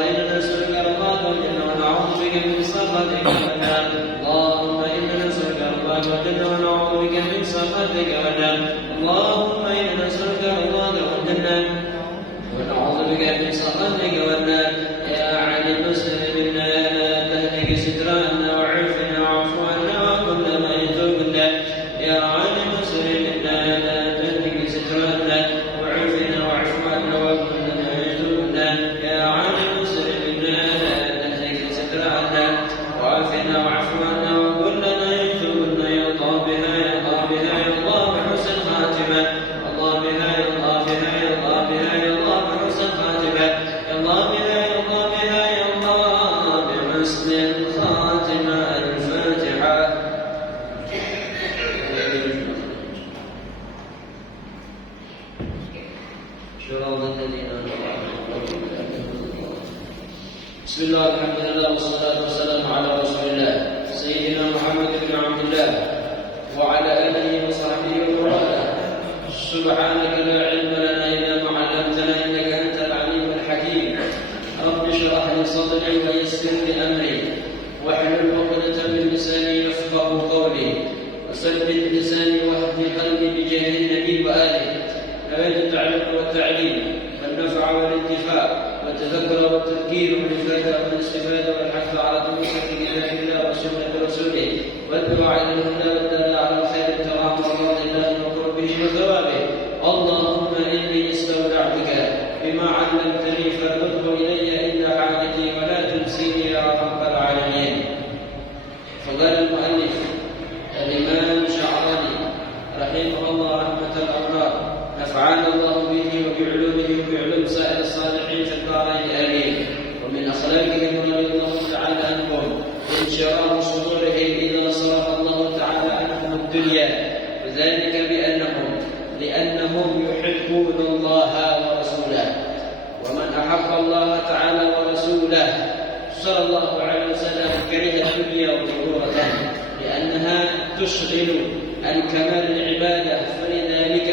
إنا نسألك رضاك والجنة ونعوذ بك من سخطك والنار. اللهم إنا نسألك رضاك والجنة ونعوذ بك من سخطك والنار. اللهم إنا نسألك رضاك والجنة ونعوذ بك من سخطك والنار. يا عالم المسلم منا لا تهلك سترنا وعافنا واعف عنا وكل ما يذوقنا. يا عالم المسلم منا لا تهلك سترنا وعافنا واعف عنا وكل ما يذوقنا. يا عالم المسلم منا لا تهلك سترنا وعافنا واعف عنا وكل ما يذوقنا. يا الله بها يا الله بها يا الله بحسن الخاتمة. الله بها يا الله بها يا الله بها يا الله بحسن الخاتمة. يا الله بها يا الله بها يا الله بحسن الخاتمة. الفاتحة. صراط الذين أنعمت عليهم. بسم الله الحمد لله والصلاة والسلام على رسول الله سيدنا محمد بن عبد الله وعلى آله وصحبه ومن والاه. سبحانك لا علم لنا إلا ما علمتنا إنك أنت العليم الحكيم. رب اشرح لي صدري ويسر لي أمري واحلل عقدة من لساني يفقه قولي وثبت لساني واهد قلبي بجاه النبي وآله. نويت التعلم والتعليم والنفع والانتفاع والتذكر والتذكير والإفادة والاستفادة والحث على تمسك بكتاب الله وسنة رسوله والدعاء إلى الهدى والدلال على الخير الترام والرضا الله وقربه وثوابه. اللهم إني استودعتك بما علمتني فارده إلي إن حاجتي ولا تنسيني يا رب العالمين. فقال المؤلف الإمام الشعراني رحمه الله رحمة الأبرار نفعنا الله به وبعلومه وبعلوم سائر الصالحين في الدارين آمين. ومن أخلاقهم رضي الله تعالى عنهم انشراح صدورهم إذا صرف الله تعالى عنهم الدنيا وذلك لأنهم يحبون الله ورسوله. ومن أحب الله تعالى ورسوله صلى الله عليه وسلم كره الدنيا ضرورة لأنها تشغل عن كمال العبادة. فلذلك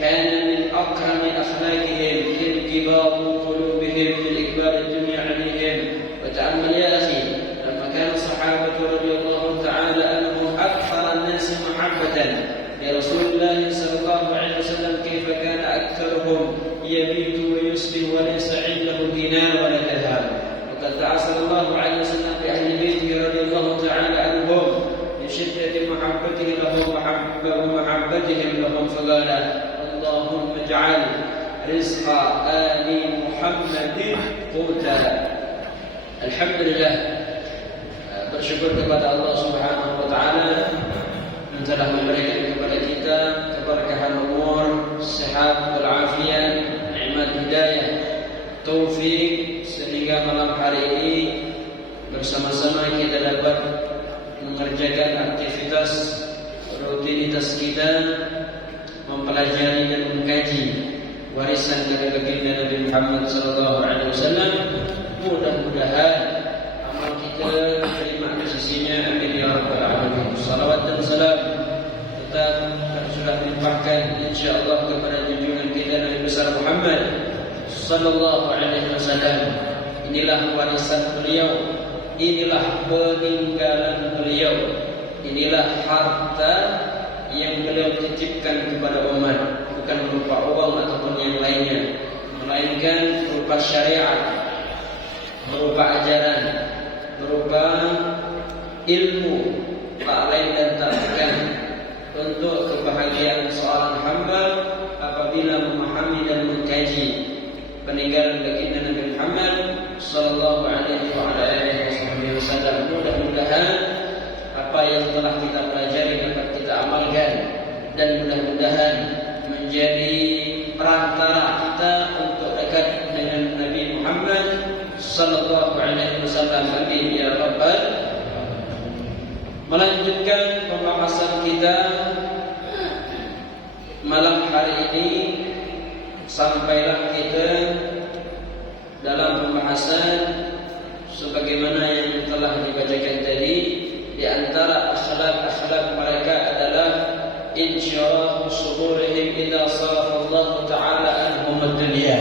كان من أكرم أخلاقهم انقباض قلوبهم بالإقبال الدنيا عليهم. وتأمل يا أخي لما كان الصحابة رضي الله تعالى عنهم أكثر الناس محبة لرسول الله صلى الله عليه وسلم كيف كان أكثرهم يبيت ويصبح وليس عنده دينار ولا درهم. وقد تعاصر الله عليه وسلم بأهل بيته رضي الله تعالى عنهم من شدة محبته لهم ومحبتهم لهم. فقال اللهم اجعل رزق آل محمد قوتا. Alhamdulillah, bersyukur kepada Allah Subhanahu wa taala yang telah memberikan kepada kita keberkahan umur, sehat walafiat, nikmat hidayah, taufik sehingga malam hari ini bersama-sama kita dapat mengerjakan aktivitas rutinitas kita mempelajari dan mengkaji warisan dari baginda Nabi Muhammad sallallahu alaihi wasallam. Mudah-mudahan amal kita diterima di sisinya. Amin ya rabbal alamin. Salawat dan salam tetap sudah dilimpahkan insyaallah kepada junjungan kita Nabi besar Muhammad sallallahu alaihi wasallam. Inilah warisan beliau, inilah peninggalan beliau, inilah harta yang beliau titipkan kepada umat, bukan berupa uang ataupun yang lainnya, melainkan berupa syariat, berupa ajaran, berupa ilmu, tak lain dan tak bukan untuk kebahagiaan seorang hamba apabila memahami dan mengkaji peninggalan baginda Nabi Muhammad sallallahu alaihi wasallam. Mudah-mudahan apa yang telah kita pelajari dapat kita amalkan dan mudah-mudahan menjadi perantara kita untuk dekat dengan Nabi Muhammad sallallahu alaihi wasallam. Amin ya rabbal. Melanjutkan pembahasan kita malam hari ini, sampailah kita dalam pembahasan sebagaimana yang telah dibacakan tadi. Di antara akhlak mereka adalah insyirah sudurihim idza sarafa Allah taala anhum ad-dunya.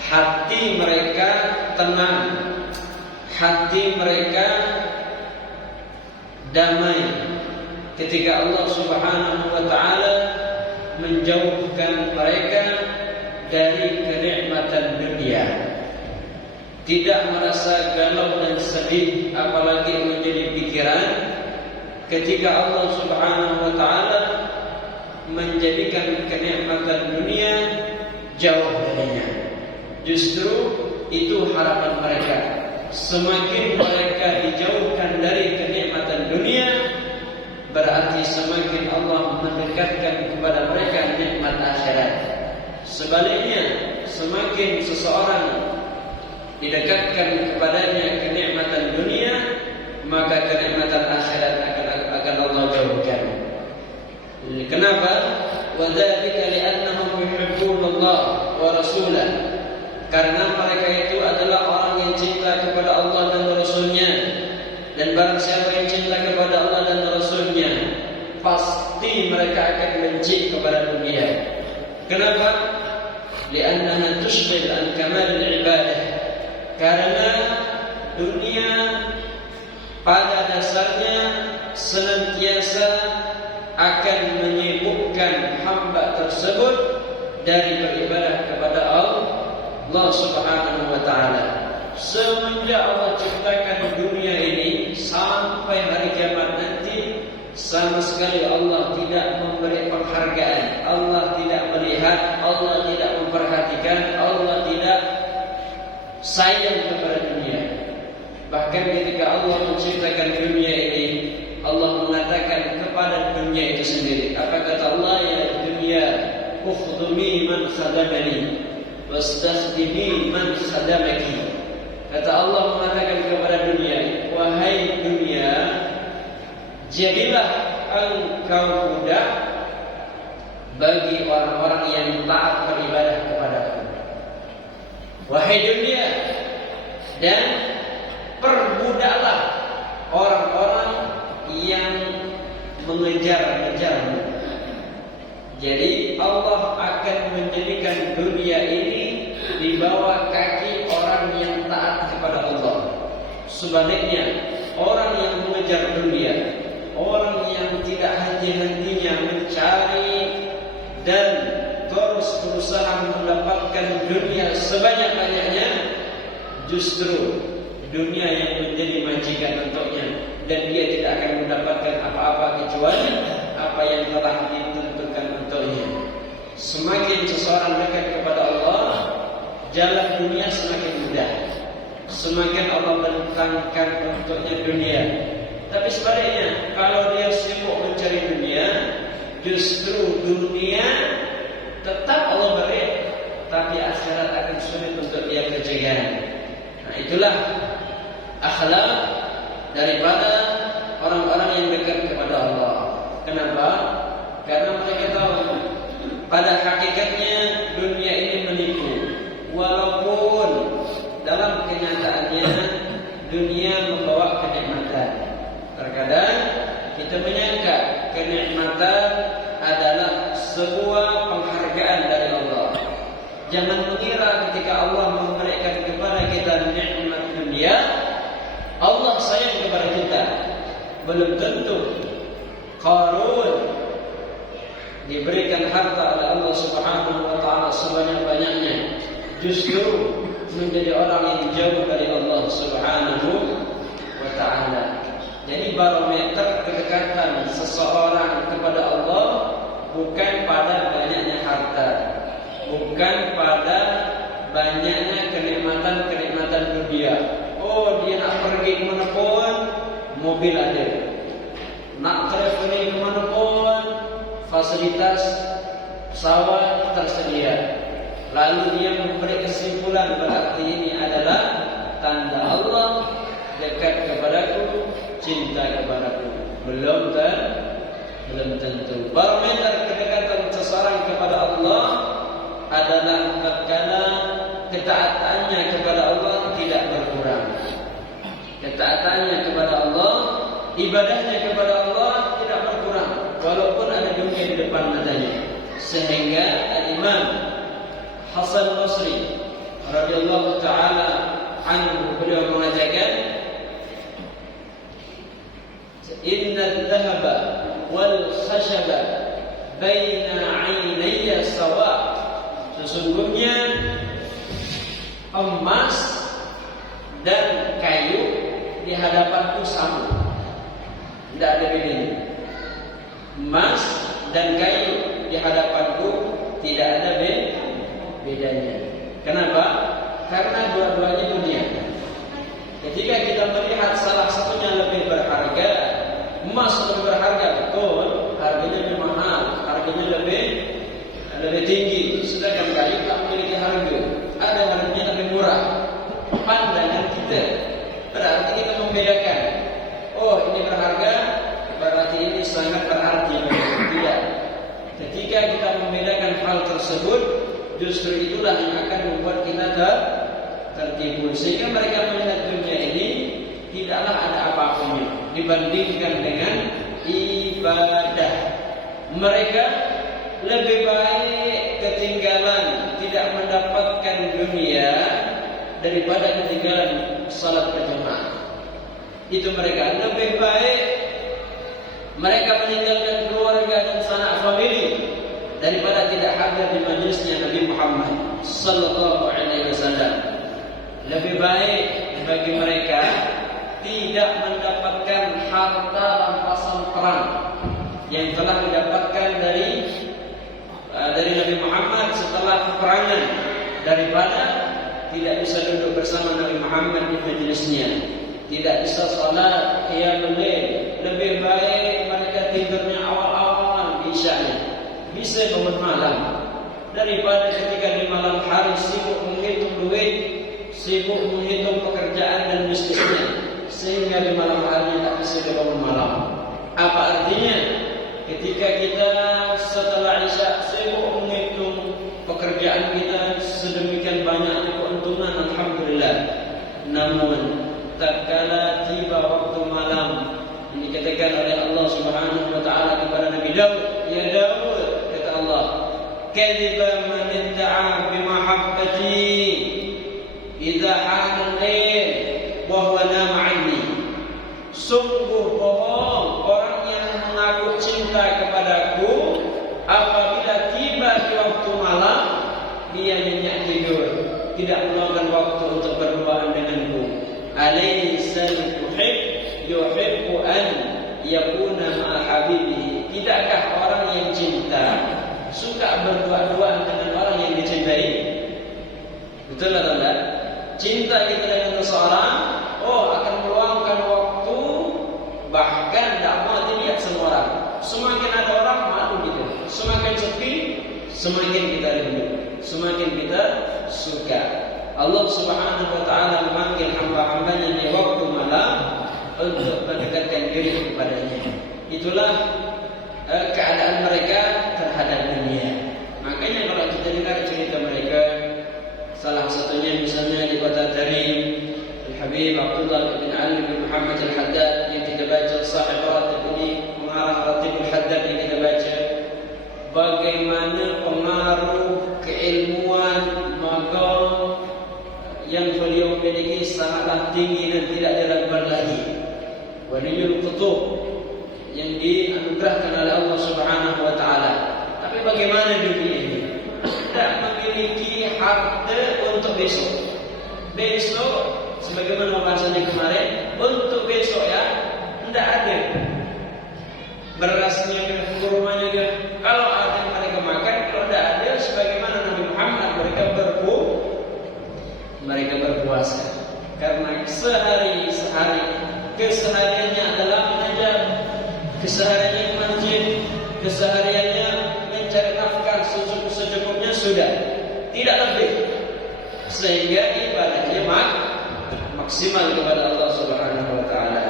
Hati mereka tenang, hati mereka damai ketika Allah Subhanahu wa taala menjauhkan mereka dari kenikmatan dunia. Tidak merasa galau dan sedih, apalagi menjadi pikiran ketika Allah Subhanahu wa taala menjadikan kenikmatan dunia jauh darinya. Justru itu harapan mereka. Semakin mereka dijauhkan dari kenikmatan dunia, berarti semakin Allah mendekatkan kepada mereka nikmat akhirat. Sebaliknya, semakin seseorang didekatkan kepadanya kenikmatan dunia, maka kenikmatan akhirat akan Allah jauhkan. Kenapa? Wadzalika li'annahum yuhibbunallah wa rasulahu. Karena mereka itu adalah orang yang cinta kepada Allah dan Rasul-Nya. Dan barang siapa yang cinta kepada Allah dan Rasul-Nya, pasti mereka akan benci kepada dunia. Kenapa? Li'annaha tushghil an kamalil ibadah. Karena dunia pada dasarnya senantiasa akan menyibukkan hamba tersebut dari beribadah kepada Allah Subhanahu wa taala. Semenjak Allah ciptakan dunia ini sampai hari kiamat nanti, sama sekali Allah tidak memberi penghargaan, Allah tidak melihat, Allah tidak memperhatikan, Allah tidak sayang kepada dunia. Bahkan ketika Allah menciptakan dunia ini, Allah mengatakan kepada dunia itu sendiri. Apa kata Allah? Ya dunia, ukhdumi man khadamani wastakhdimi man khadamaki. Kata Allah mengatakan kepada dunia, wahai dunia, jadilah engkau budak bagi orang-orang yang taat beribadah kepadaku. Wahai dunia, dan perbudaklah orang-orang yang mengejar-ngejarmu. Jadi Allah akan menjadikan dunia ini di bawah kaki orang yang taat kepada Allah. Sebaliknya, orang yang mengejar dunia, orang yang tidak henti-hentinya mencari dan terus berusaha mendapatkan dunia sebanyak-banyaknya, justru dunia yang menjadi majikan untuknya, dan dia tidak akan mendapatkan apa-apa kecuali apa yang telah ditentukan untuknya. Semakin seseorang dekat kepada Allah, jalan dunia semakin mudah, semakin Allah bentangkan untuknya dunia. Tapi sebaliknya, kalau dia sibuk mencari dunia, justru dunia tetap Allah beri, tapi akhirat akan sulit untuk dia kerjakan. Nah, itulah akhlak daripada orang-orang yang dekat kepada Allah. Kenapa? Karena mereka tahu pada hakikatnya dunia ini menipu. Walaupun dalam kenyataannya dunia membawa kenikmatan. Terkadang kita menyangka kenikmatan adalah sebuah penghargaan dari Allah. Jangan mengira ketika Allah memberikan kepada kita nikmat dunia, Allah sayang kepada kita. Belum tentu. Qarun diberikan harta oleh Allah Subhanahu wa taala sebanyak-banyaknya, justru menjadi orang yang jauh dari Allah Subhanahu wa taala. Jadi barometer kedekatan seseorang kepada Allah bukan pada banyaknya harta, bukan pada banyaknya kenikmatan-kenikmatan dunia. Oh, dia nak pergi kemana pun mobil ada, nak traveling kemana pun fasilitas pesawat tersedia. Lalu dia memberi kesimpulan berarti ini adalah tanda Allah dekat kepadaku, cinta kepadaku. Belum tentu. Barometer kedekatan seseorang kepada Allah adalah tatkala ketaatannya kepada Allah tidak berkurang. Ketaatannya kepada Allah, ibadahnya kepada Allah tidak berkurang, walaupun ada dunia di depan matanya. Sehingga Al-Imam Hasan Basri radhiyallahu taala anhu beliau mengatakan, inna dhahaba wal khashaba baina 'ainayya sawa. Sesungguhnya emas dan kayu di hadapanku sama, tidak ada bedanya. Emas dan kayu di hadapanku tidak ada bedanya. Kenapa? Karena dua-duanya dunia. Ketika kita melihat salah satunya lebih berharga, emas lebih berharga, betul, harganya lebih mahal, harganya lebih tinggi. Sedangkan kayu tak memiliki harga, ada harganya lebih murah. Pandangan kita berarti kita membedakan. Oh, ini berharga, berarti ini sangat berarti. Tidak. Ketika kita membedakan hal tersebut, justru itulah yang akan membuat kita tertipu. Sehingga mereka melihat dunia ini tidaklah ada apa-apanya dibandingkan dengan ibadah. Mereka lebih baik ketinggalan tidak mendapatkan dunia daripada ketinggalan salat berjamaah. Itu mereka lebih baik mereka meninggalkan keluarga dan sanak famili daripada tidak hadir di majelisnya Nabi Muhammad sallallahu alaihi wasallam. Lebih baik bagi mereka tidak mendapatkan harta rampasan perang yang telah didapatkan dari Nabi Muhammad setelah peperangan daripada tidak bisa duduk bersama Nabi Muhammad di majelisnya, tidak bisa salat qiyamul lail. Lebih baik mereka tidurnya awal-awal isya'nya, bisa bangun malam daripada ketika di malam hari sibuk menghitung duit, sibuk menghitung pekerjaan dan bisnisnya, sehingga di malam hari tak bisa bangun malam. Apa artinya? Ketika kita setelah isya sibuk menghitung pekerjaan kita sedemikian banyaknya keuntungan, alhamdulillah. Namun tatkala tiba waktu malam, ini dikatakan oleh Allah Subhanahu wa taala kepada Nabi Daud, ya Daud, kata Allah, kadiba man idda'a bi mahabbati idza hana al-lail wa huwa nama 'anni. Sungguh bohong orang yang mengaku cinta kepadaku apabila tiba di waktu malam dia nyenyak tidur, tidak meluangkan waktu untuk berduaan denganku. Alaysal muhib yuhibbu an yakuna ma'a habibihi. Tidakkah orang yang cinta suka berdua-duaan dengan orang yang dicintai? Betul atau tidak? Cinta kita dengan seseorang, akan meluangkan waktu, bahkan tidak mau dilihat semua orang. Semakin ada orang malu gitu, semakin sepi, semakin kita rindu, semakin kita suka. Allah Subhanahu wa taala memanggil hamba-hambanya di waktu malam untuk mendekatkan diri kepadanya. Itulah keadaan mereka terhadap dunia. Makanya kalau kita dengar cerita mereka, salah satunya misalnya di kota Tarim, Al-Habib Abdullah bin Ali bin Muhammad Al-Haddad yang kita baca, sahib ratib ini, pengarang ratib Al-Haddad yang kita baca, bagaimana pengaruh keilmuan magam yang beliau miliki sangatlah tinggi dan tidak diragukan lagi. Waliyul Qutub yang dianugerahkan oleh Allah Subhanahu wa taala. Tapi bagaimana dunia ini? Tidak memiliki harta untuk besok. Besok sebagaimana bahasanya kemarin, untuk besok ya tidak ada. Berasnya ke kurmanya ke, kalau ada mereka makan, kalau tidak ada sebagaimana Nabi Muhammad mereka berpuasa. Karena sehari-hari kesehariannya adalah mengajar, kesehariannya masjid, kesehariannya mencari nafkah secukupnya sudah, tidak lebih, sehingga ibadahnya maksimal kepada Allah Subhanahu wa taala.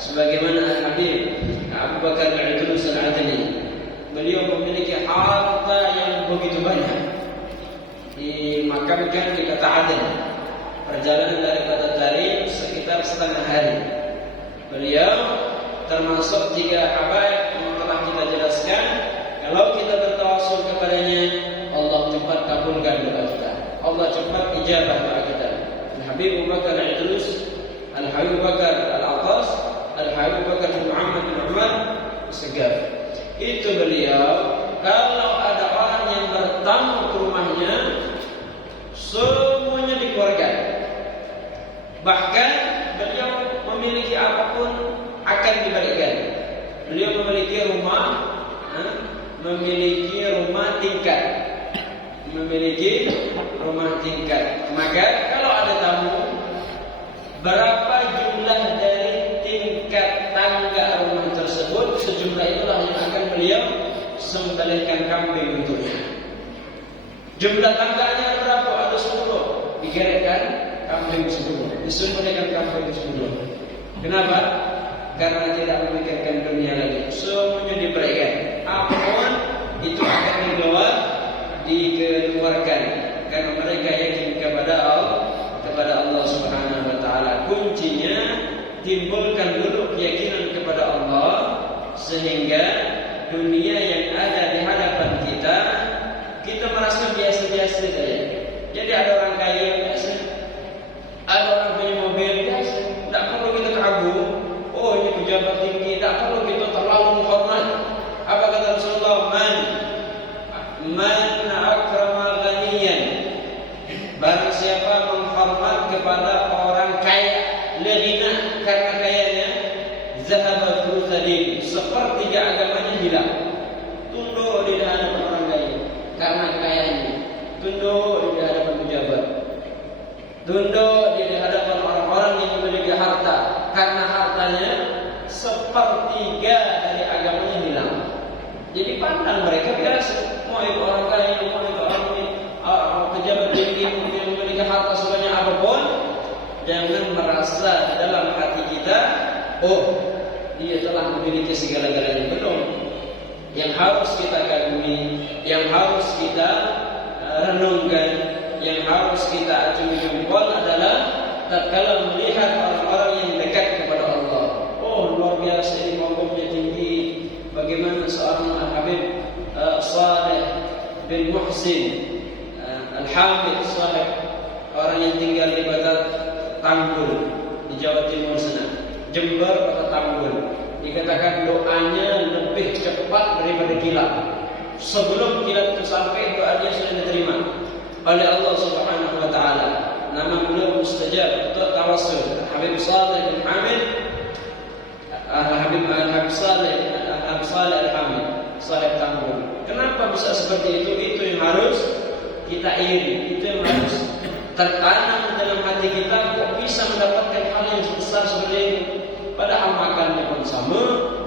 Sebagaimana Al-Habib Abu Bakar Al-Idrus Al-Adni, beliau memiliki harta yang begitu banyak, dimakamkan di kota Aden. Perjalanan dari kota Tarim sekitar setengah hari. Beliau termasuk 3 habaib yang telah kita jelaskan. Kalau kita bertawassul kepadanya, Allah cepat kabulkan doa kita, Allah cepat ijabah doa kita. Al-Habib Abu Bakar Idrus, Al-Habib Abu Bakar Al-Atas, Al-Habib Abu Bakar Muhammad bin Umar Segaf. Itu beliau, kalau ada orang yang bertamu ke rumahnya, semuanya dikeluarkan. Bahkan beliau memiliki apapun akan diberikan. Beliau memiliki rumah tingkat. Maka kalau ada tamu, berapa jumlah dari tingkat tangga rumah tersebut, sejumlah itulah yang akan beliau sembelihkan kambing untuknya. Jumlah tangganya berapa? Ada 10. Digerakkan kambing 10, disembelihkan kambing 10. Kenapa? Karena tidak memikirkan dunia lagi. Semuanya diberikan. Apapun itu akan dikeluarkan. Karena mereka yakin kepada Allah Subhanahu wa taala. Kuncinya timbulkan dulu keyakinan kepada Allah, sehingga dunia yang ada di hadapan kita merasa biasa-biasa saja. Jadi ada orang kaya biasa, ada orang punya mobil biasa, tidak perlu kita kagum. Oh, ini pejabat tinggi, tidak perlu kita terlalu menghormat. Apa kata Rasulullah? Man akrama ghaniyan, barang siapa menghormat kepada orang kaya, leghina, karena kayanya, zahaba thulutsadin, sepertiga agamanya hilang. Tunduk di hadapan orang kaya karena kekayaannya, tunduk di hadapan pejabat, tunduk di hadapan orang-orang yang memiliki harta, karena hartanya sepertiga dari agamanya hilang. Jadi pandang mereka biasa, mau itu orang kaya, mau itu orang pejabat tinggi, yang memiliki harta sebanyak apapun. Jangan merasa dalam hati kita, oh, dia telah memiliki segala-galanya. Belum. Yang harus kita kagumi, yang harus kita renungkan, yang harus kita acungi jempol adalah tatkala melihat orang-orang yang dekat kepada Allah. Oh, luar biasa, ini maqamnya tinggi. Bagaimana seorang Al-Habib Saleh bin Muhsin Al-Hamid Sahib, orang yang tinggal di Kota Tanggul di Jawa Timur sana, Jember, Kota Tanggul. Dikatakan doanya lebih cepat daripada kilat. Sebelum kilat itu sampai, doanya sudah diterima oleh Allah Subhanahu wa taala. Nama beliau mustajab untuk tawassul, Habib Saleh bin Hamid, Habib Saleh Al-Hamid, Sahib Tanggul. Kenapa bisa seperti itu? Itu yang harus kita iri, itu yang harus tertanam dalam hati kita. Kok bisa mendapatkan hal yang sebesar seperti itu? Padahal makannya pun sama,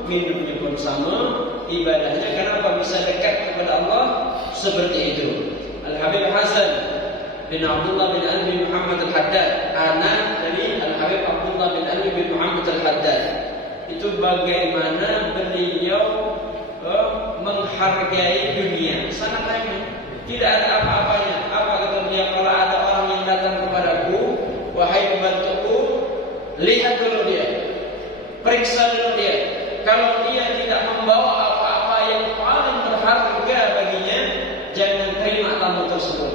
minumnya pun sama, ibadahnya. Kenapa bisa dekat kepada Allah seperti itu? Al-Habib Hasan bin Abdullah bin Ali bin Muhammad Al-Haddad, anak dari Al-Habib Abdullah bin Ali bin Muhammad Al-Haddad. Itu bagaimana beliau menghargai dunia, sangat remeh, tidak ada apa-apanya. Apa kata beliau? Kalau ada orang yang datang kepadaku, wahai pembantuku, lihat dulu dia, periksa dulu dia. Kalau dia tidak membawa apa-apa yang paling berharga baginya, jangan terima tamu tersebut.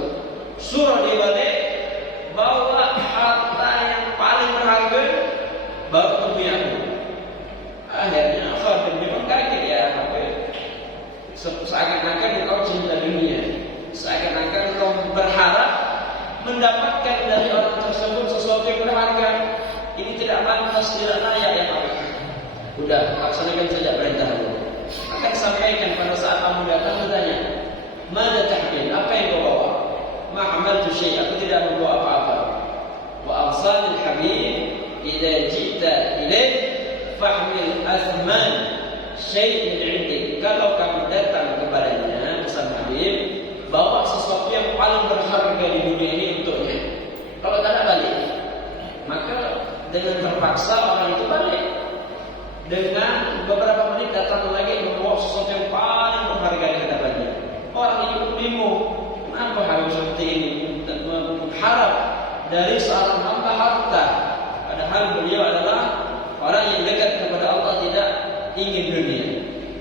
Suruh dia balik, bawa harta yang paling berharga, baru temui aku. Akhirnya khadimnya pun kaget, ya seakan-akan engkau cinta dunia, seakan-akan engkau berharap mendapatkan dari orang tersebut sesuatu yang berharga. Ini tidak pantas, tidak layak, ya Pak. Udah, laksanakan saja perintah Allah. Akan sampaikan pada saat kamu datang, bertanya, mana tahmil? Apa yang kau bawa? Ma hamaltu syai', aku tidak membawa apa-apa. Wa arsalil habib idza ji'ta ilaih fahmil athman syai' min 'indik. Kalau kamu datang kepadanya, pesan Habib, bawa sesuatu yang paling berharga di dunia ini untuknya. Kalau tidak balik, maka dengan terpaksa orang itu balik. Dengan beberapa menit datang lagi membawa sesuatu yang paling berharga di hadapannya. Orang ini pun bingung, kenapa harus seperti ini? Dan mengharap dari seorang hamba harta, padahal beliau adalah orang yang dekat kepada Allah, tidak ingin dunia.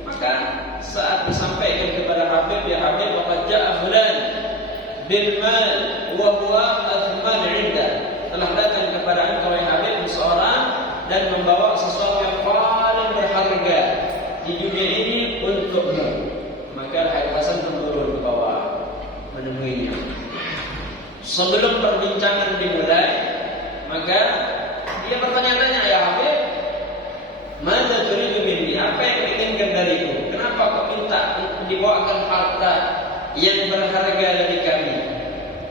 Maka saat disampaikan kepada Habib, ya Habib, waqad ja'a fulan bil mal wa huwa athman 'inda, telah dan membawa sesuatu yang paling berharga di dunia ini untukmu, maka Habib Hasan turun ke bawah menemuinya. Sebelum perbincangan dimulai, maka dia bertanya-tanya, ya Habib, mana turidu minni, apa yang diinginkan dariku? Kenapa kau minta dibawakan harta yang berharga dari kami?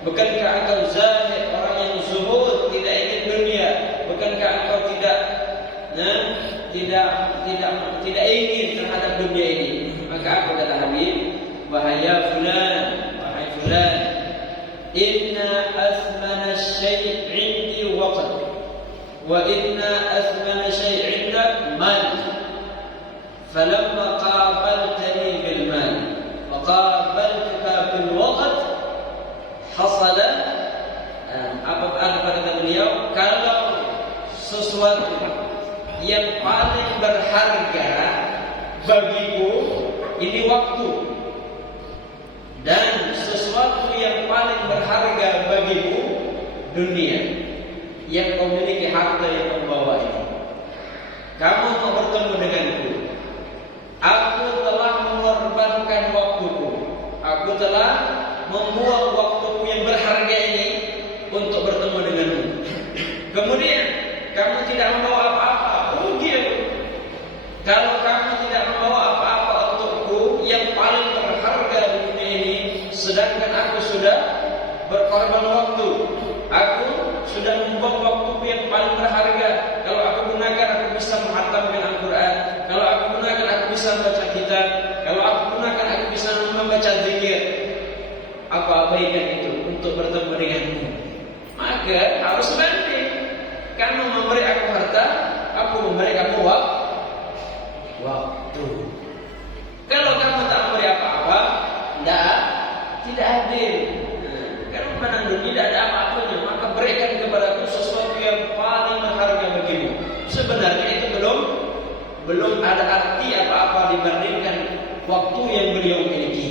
Bukankah engkau zahid, orang yang zuhud, tidak ingin dunia? Bukankah engkau tidak ingin terhadap dunia ini? Maka aku kata Habib, wahai fulan, inna athmana syai' 'indi waqt, wa inna athmana syai' 'indak mal. Falamma qabaltani bil mal wa qabaltuka bil waqt hasala. Apa kata beliau? Kalau sesuatu yang paling berharga bagiku ini waktu, dan sesuatu yang paling berharga bagiku dunia, yang kau miliki, harta yang kau bawa ini. Kamu mau bertemu denganku, aku telah mengorbankan waktuku, aku telah membuang waktuku yang berharga ini untuk bertemu denganmu. Kemudian kamu tidak membawa apa-apa, rugi aku. Kalau kamu tidak membawa apa-apa untukku yang paling berharga di dunia ini, sedangkan aku sudah berkorban waktu, aku sudah membuang waktuku yang paling berharga. Kalau aku gunakan, aku bisa menghatamkan Al-Quran. Kalau aku gunakan, aku bisa membaca kitab. Kalau aku gunakan, aku bisa membaca zikir. Aku abaikan itu untuk bertemu denganmu. Maka harus banding. Kamu memberi aku harta, aku memberi kamu waktu. Kalau kamu tak memberi apa-apa, tidak adil. Karena pandang dunia tidak ada apa-apanya, maka berikan kepadaku sesuatu yang paling berharga bagimu. Sebenarnya itu belum ada arti apa-apa dibandingkan waktu yang beliau miliki.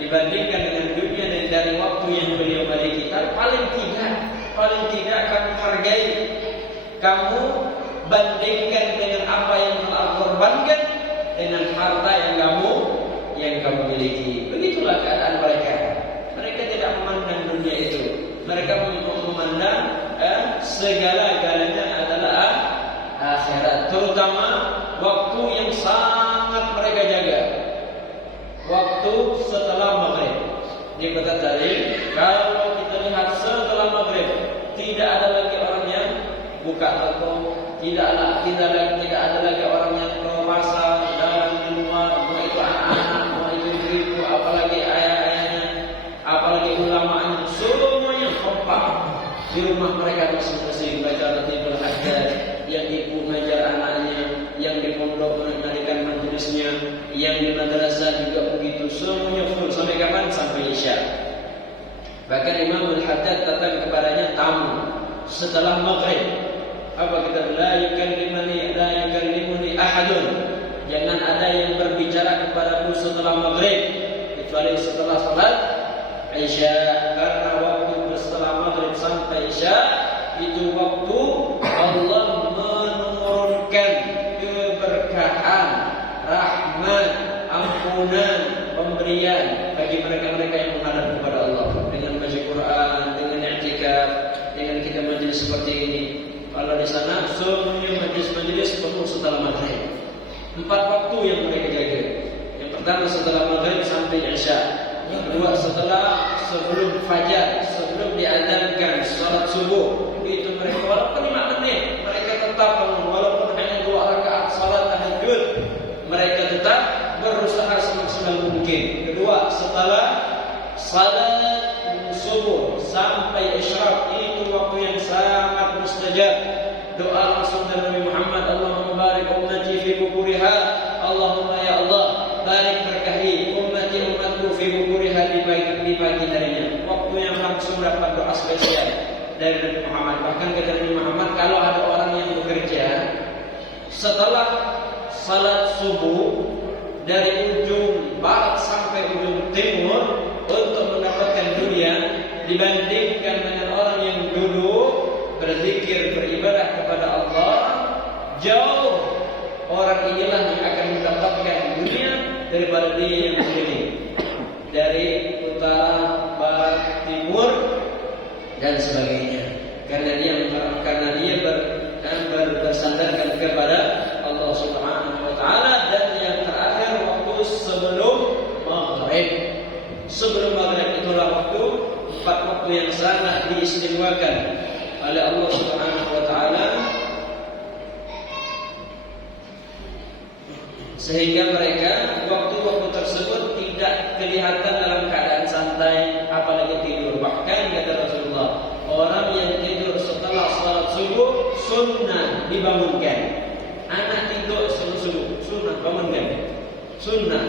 Dibandingkan dengan dunia dan dari waktu yang beliau miliki, tapi paling tidak kamu hargai, kamu bandingkan dengan apa yang telah korbankan dengan harta yang kamu miliki. Begitulah keadaan mereka. Mereka tidak memandang dunia itu. Mereka memandang segala-galanya adalah akhirat, terutama waktu yang sangat mereka jaga, waktu setelah maghrib. Dia berkata tadi, kalau kita lihat setelah maghrib, tidak ada lagi orang yang buka toko, tidak ada lagi orang yang keluar pasar, dalam di luar, mau itu anak-anak, mau itu ibu, apalagi ayah-ayahnya, apalagi ulamanya, semuanya kompak di rumah mereka masing-masing, baca Ratibul Haddad, yang ibu mengajar anaknya, yang di pondok menarikan majelisnya, yang di madrasah juga begitu, semuanya full. Sampai kapan? Sampai Isya. Bahkan Imam Al-Haddad datang kepadanya tamu setelah maghrib. Apa kita la yukallimuni ahadun, jangan ada yang berbicara kepadaku setelah maghrib kecuali setelah salat Isya. Karena waktu setelah maghrib sampai Isya itu waktu Allah menurunkan keberkahan, rahmat, ampunan, pemberian bagi mereka-mereka yang menghadap kepada Allah dengan baca Quran, dengan i'tikaf, dengan kita majelis seperti ini. Kalau di sana semuanya majelis-majelis penuh setelah maghrib. 4 waktu yang mereka jaga. Yang pertama setelah maghrib sampai Isya. Yang kedua sebelum fajar, sebelum diadzankan salat subuh. Itu mereka walaupun 5 menit mereka tetap bangun, walaupun hanya 2 rakaat salat tahajud, mereka tetap berusaha semaksimal mungkin. Kedua, setelah salat subuh sampai isyraq, itu waktu yang sangat mustajab. Doa langsung dari Nabi Muhammad, Allahumma barik ummati fi bukuriha, Allahumma ya Allah barik berkahi umatku fi bukuriha, di pagi darinya. Waktu yang langsung dapat doa spesial dari Nabi Muhammad. Bahkan kata Nabi Muhammad, kalau ada orang yang bekerja setelah salat subuh dari ujung barat sampai ujung timur untuk mendapatkan dunia, dibandingkan dengan orang yang dulu berzikir, beribadah kepada Allah jauh orang inilah yang akan mendapatkan dunia daripada dia yang sendiri. Dari utara, barat, timur dan sebagainya. Karena dia bersandarkan kepada Allah Subhanahu wa taala. Dan yang terakhir waktu sebelum maghrib. Sebelum maghrib itulah waktu, 4 waktu yang sangat diistimewakan oleh Allah Subhanahu wa taala, sehingga mereka waktu-waktu tersebut tidak kelihatan dalam keadaan santai, apalagi tidur. Bahkan kata Rasulullah, orang yang tidur setelah salat subuh sunnah dibangunkan. Anak tidur sebelum subuh sunnah bangunkan. Sunnah,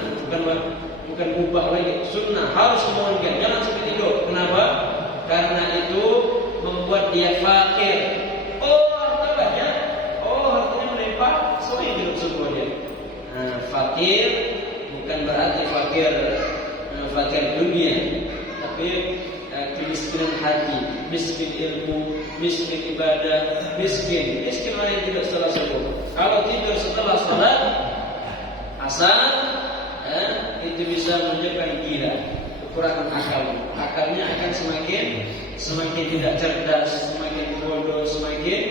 bukan ubah lagi. Sunnah harus dibangunkan. Jangan sampai tidur. Kenapa? Karena itu membuat dia fakir. Oh, harta banyak. Oh, hartanya melimpah. Soalnya tidur subuh dia. Fakir bukan berarti fakir dunia, tapi kemiskinan hati, miskin ilmu, miskin ibadah, miskin orang yang tidak setelah subuh. Kalau tidur setelah salat asar, itu bisa menyebabkan gila, kekurangan akalnya akan semakin tidak cerdas, semakin bodoh, semakin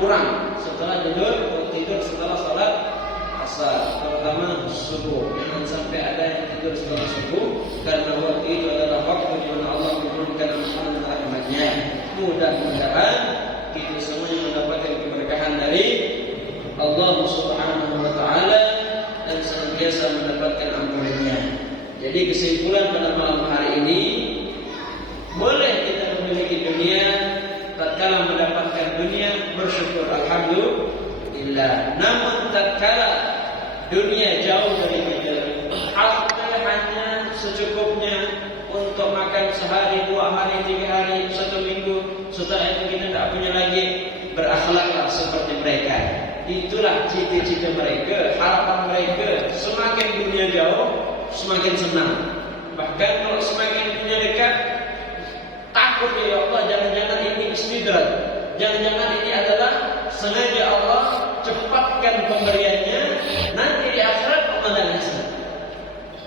kurang setelah tidur setelah salat asar, terutama subuh. Jangan sampai ada yang tidur setelah subuh, karena waktu itu adalah waktu di mana Allah menurunkan ampunan dan rahmat-Nya. Mudah-mudahan kita semuanya mendapatkan keberkahan dari Allah Subhanahu wa taala dan senantiasa mendapatkan ampunan-Nya. Jadi kesimpulan pada malam hari ini, boleh kita memiliki dunia, tatkala mendapatkan dunia bersyukur alhamdulillah. Namun tatkala dunia jauh dari kita, harta hanya secukupnya untuk makan sehari, 2 hari, 3 hari, 1 minggu. Setelah itu kita tidak punya lagi. Berakhlaklah seperti mereka. Itulah cita-cita mereka, harapan mereka. Semakin dunia jauh, semakin senang. Bahkan kalau semakin dunia dekat, takut ya Allah, jangan-jangan ini istidraj, jangan-jangan ini adalah sengaja Allah cepatkan pemberiannya, nanti di akhirat pemandangannya senang.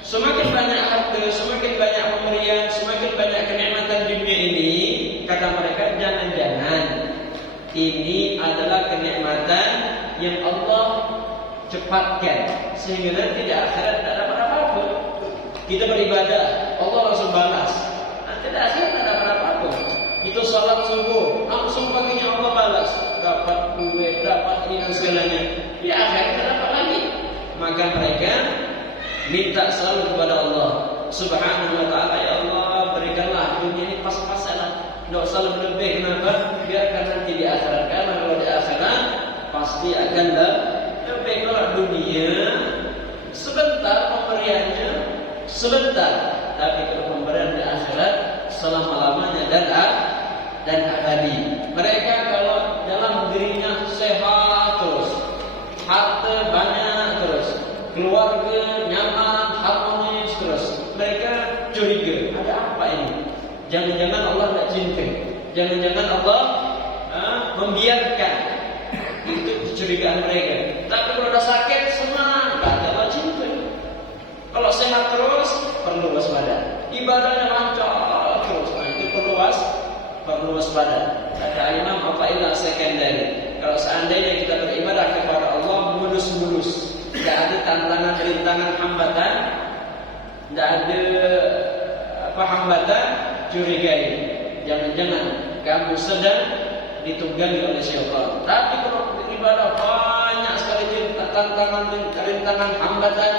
Semakin banyak harta, semakin banyak pemberian, semakin banyak kenikmatan dunia ini, kata mereka, jangan-jangan ini adalah kenikmatan yang Allah cepatkan, sehingga nanti di akhirat tidak dapat apa-apa. Kita beribadah, Allah langsung balas, nanti di akhirat tidak dapat apa-apa. Itu salat subuh, langsung paginya Allah balas, dapat duit, dapat ini dan segalanya. Di akhirat tidak dapat lagi. Maka mereka minta selalu kepada Allah Subhanahu wa taala, ya Allah, berikanlah dunia ini pas-pasan, tidak usah lebih. Kenapa? Biarkan nanti di akhirat. Karena kalau di akhirat pasti akan lebih. Kalau dunia sebentar pemberiannya, sebentar, tapi kalau pemberian di akhirat selama-lamanya dan abadi. Mereka kalau dalam dirinya sehat terus, harta banyak terus, keluarga nyaman, harmonis terus, mereka curiga, ada apa ini? Jangan-jangan Allah tidak cinta, jangan-jangan Allah membiarkan. Itu kecurigaan mereka. Tapi kalau sudah sakit senang, kata Allah cinta. Kalau sehat terus, perlu waspada. Ibadahnya lancar terus, itu perlu waspada. Kata Imam Athaillah Sekandari, kalau seandainya kita beribadah kepada Allah mulus-mulus, tidak ada tantangan, rintangan, hambatan, tidak ada hambatan, curigai. Jangan-jangan kamu sedang ditunggangi oleh syaitan. Tapi kalau beribadah banyak sekali tantangan, rintangan, hambatan,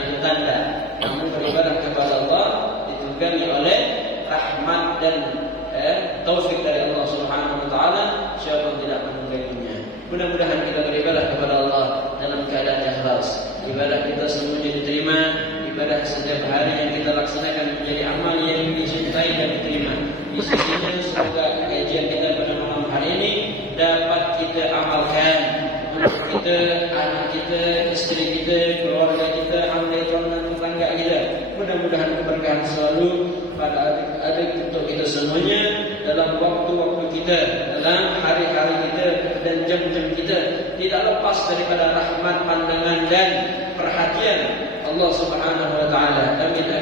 itu tanda kamu beribadah kepada Allah ditunggangi oleh rahmat dan taufik dari Allah Subhanahu wa taala. Syaitan tidak menungganginya. Mudah-mudahan kita beribadah kepada Allah dalam keadaan ikhlas. Ibadah kita semuanya diterima. Ibadah setiap hari yang kita laksanakan menjadi amal yang dicintai dan diterima. Isinya semoga kajian kita pada malam hari ini dapat kita amalkan untuk kita, anak kita, istri kita, keluarga kita, anggota dan tetangga kita. Mudah-mudahan keberkahan selalu pada adik-adik untuk kita semuanya dalam waktu-waktu kita, dalam hari-hari kita. dan jam-jam kita tidak lepas daripada rahmat, pandangan dan perhatian Allah Subhanahu wa taala. Amin.